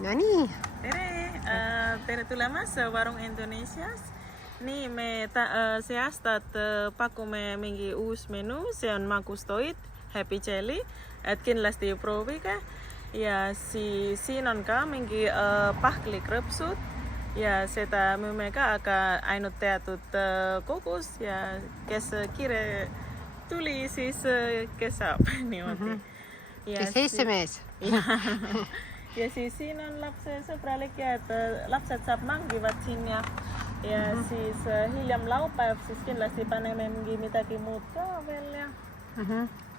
No nii. Tere tulemast Warung Indonesias. Nii, me see aastat pakume mingi uus menu, see on magustoit, Happy Jelly, et kindlasti proovige. Ja siis siin on ka mingi pahklikrõpsud ja seda müüme ka, aga ainult teatud kogus ja kes kiire tuli, siis kes saab niimoodi. Kes ees see mees? Ja siis siin on lapsesõbralik ja et lapsed saab mängivad siin ja siis hiljem laupäev siis kindlasti paneme mingi midagi muud ka veel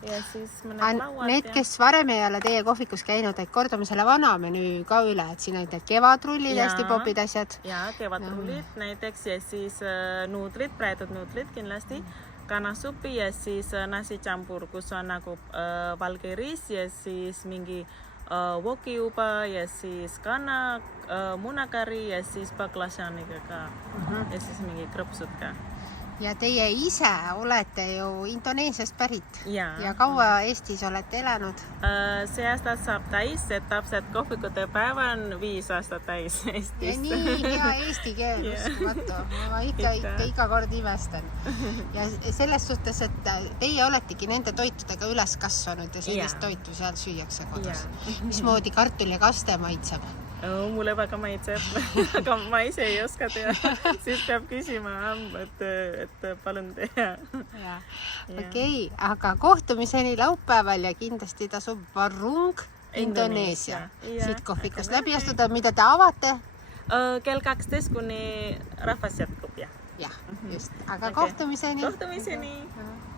ja siis mõned lauad. Need, kes varem ei ole teie kohvikus käinud, et kordame selle vana menüü ka üle, et siin on need kevadrullid, hästi popid asjad. Ja, kevadrullid näiteks ja siis nuudlid, praetud nuudlid kindlasti, kanasuppi ja siis nasi campur, kus on nagu valge riis ja siis mingi wokiuba ja siis kana, munakari ja siis baklašaniga ka ja siis mingi krõpsud ka. Ja teie ise olete ju Indoneesiast pärit ja kaua Eestis olete elanud? See aasta saab täis, et täpselt kohvikute päev on 5 aastat täis Eestis. Ja nii hea eesti keel, uskumatu. Ma ikka iga kord imestan. Ja selles suhtes, et teie oletegi nende toitudega üles kasvanud ja sellist toitu seal süüakse kodus. Mismoodi kartul ja kaste maitseb? Mulle väga maitseb, aga ma ise ei oska teha, siis peab küsima, et palun teha. Okei, aga kohtumiseni laupäeval ja kindlasti tasub Warung Indoneesia. Siit kohvikust läbi astuda, mida te avate? Kell 12 kuni rahvas jätkub, jah, just. Aga kohtumiseni. Kohtumiseni.